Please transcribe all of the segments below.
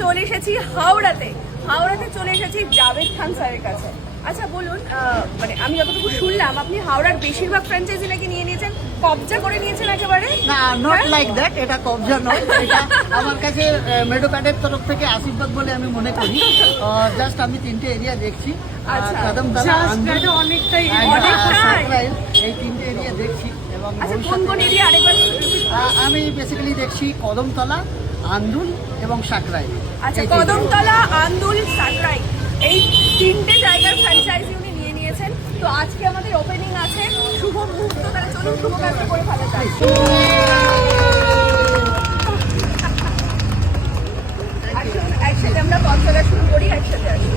চলে এসেছি হাওড়াতে চলে এসেছি জাভেদ খান স্যারের কাছে। আচ্ছা বলুন, মানে আমি যতটুকু শুনলাম আপনি হাওড়ার বেশিরভাগ ফ্র্যাঞ্চাইজি নাকি নিয়ে নিয়েছেন, কবজা করে নিয়েছেন একেবারে। না, নট লাইক দ্যাট, এটা কবজা নয়, এটা আমার কাছে মেডোকার্ডের তরফ থেকে আশীর্বাদ বলে আমি মনে করি। জাস্ট আমি 3টে এরিয়া দেখছি, কদমতলা, অনেকটাই এই 3টে এরিয়া দেখছি। এবং আচ্ছা কোন কোন এরিয়া আরেকবার? আমি বেসিক্যালি দেখছি কদমতলা, আন্দুল এবং সাকরাই। আচ্ছা কদমতলা, আন্দুল, সাকরাই এই 3টে জায়গার ফ্র্যাঞ্চাইজি উনি নিয়ে নিয়েছেন। তো আজকে আমাদের ওপেনিং আছে, শুভ মুহূর্ত, তাহলে চলুন শুভ কাজ করে ফেলা যায়। আসুন একসাথে আমরা পথ চলা শুরু করি, একসাথে আসুন।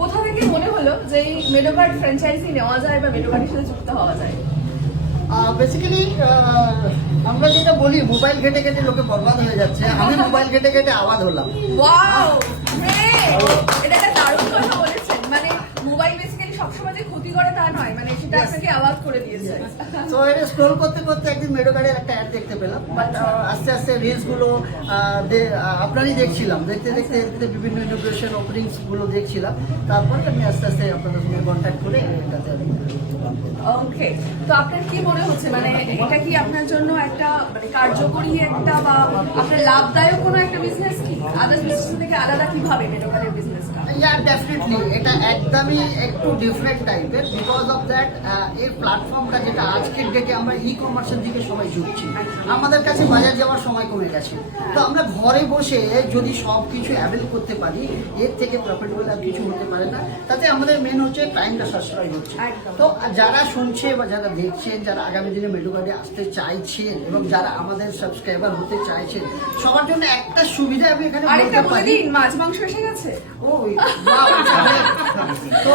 কোথা থেকে মনে হলো যে এই মেডোকার্ড ফ্র্যাঞ্চাইজি নেওয়া যায় বা মেডোকার্ডের সাথে যুক্ত হওয়া যায়? বেসিক্যালি আমরা যেটা বলি, মোবাইল ঘেটে ঘেটে লোকে বরবাদ হয়ে যাচ্ছে, আমি মোবাইল ঘেটে ঘেটে আওয়াজ হলাম। ওয়াও, এটা একটা দারুণ কথা বলেছেন। মানে মোবাইল বেসিক্যালি সবসময় যে ক্ষতি করে তা নয়, মানে সেটা আপনাকে আওয়াজ করে দিয়েছে। তো এটা স্ক্রল করতে করতে একদিন মেডোকার্ডের একটা অ্যাড দেখতে পেলাম, বাট আস্তে আস্তে রিলস গুলো আপনারই দেখছিলাম, দেখতে দেখতে বিভিন্ন ইনোগ্রেশন ওপেনিংস গুলো দেখছিলাম, তারপরে আমি আস্তে আস্তে আপনাদের সঙ্গে কন্ট্যাক্ট করে এটাতে আমি। ওকে, তো আপনার কি মনে হচ্ছে, মানে এটা কি আপনার জন্য একটা মানে কার্যকরী একটা বা আপনার লাভদায়ক কোনো একটা বিজনেস, কি আদার্স বিজনেস থেকে আলাদা কিভাবে মেডোকার্ডের বিজনেসটা? Yeah, definitely. এটা একদমই একটু ডিফারেন্ট টাইপের, বিকজ অফ দ্যাট এই প্ল্যাটফর্মটা যেটা আজকের ডেটে আমরা ই কমার্সের দিকে সবাই ঝুঁকছি, আমাদের কাছে বাজার যাওয়ার সময় কমে গেছে। তো আমরা ঘরে বসে যদি সব কিছু অ্যাভেল করতে পারি, এর থেকে প্রফিটেবল আর কিছু হতে পারে না। তাতে আমাদের মেন হচ্ছে টাইমটা সাশ্রয় হচ্ছে। তো যারা শুনছে বা যারা দেখছেন, যারা আগামী দিনে মেডোকার্ডে আসতে চাইছেন এবং যারা আমাদের সাবস্ক্রাইবার হতে চাইছেন, সবার জন্য একটা সুবিধা আমি এখানে বলতে পারি। মাছ মাংস এসে গেছে। তো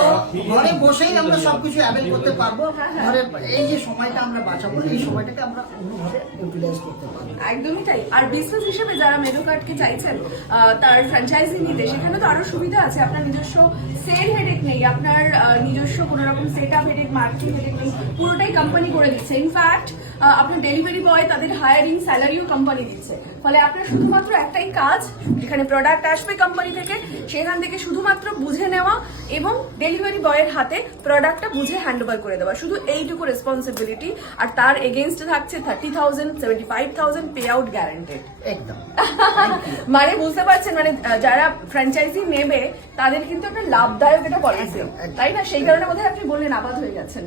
ঘরে বসেই আমরা সবকিছু অ্যাভেল করতে পারবো। ঘরে এই যে সময়টা আমরা বাঁচাবো, এই সময়টাকে আমরা অন্যভাবে ইউটিলাইজ করতে পারবো। একদমই তাই। আর বিজনেস হিসেবে যারা মেডোকার্ডকে চাইছেন তার ফ্র্যাঞ্চাইজি নিতে, সেখানে তো আরো সুবিধা আছে। আপনার নিজস্ব সেল হেডেক নেই, আপনার নিজস্ব কোনো রকম set up headache, marketing headache নেই, পুরোটাই কোম্পানি করে দিচ্ছে। ইনফ্যাক্ট আপনার ডেলিভারি বয়, তাদের হায়ারিং, স্যালারিও কোম্পানি দিচ্ছে। ফলে আপনার শুধুমাত্র একটাই কাজ, যেখানে প্রোডাক্ট আসবে কোম্পানি থেকে, সেখান থেকে শুধুমাত্র বুঝে নেওয়া এবং ডেলিভারি বয়ের হাতে প্রোডাক্টটা বুঝে হ্যান্ড ওভার করে দেওয়া, শুধু এইটুকু রেসপন্সিবিলিটি। আর তার এগেইনস্টে থাকছে 30,000, 75,000 পে আউট গ্যারান্টেড। একদম। মানে বুঝতে পারছেন, মানে যারা ফ্র্যাঞ্চাইজি নেবে তাদের কিন্তু একটা লাভদায়ক এটা পলিসি, তাই না? সেই কারণে বোধহয় আপনি বললেন আবাদ হয়ে গেছেন।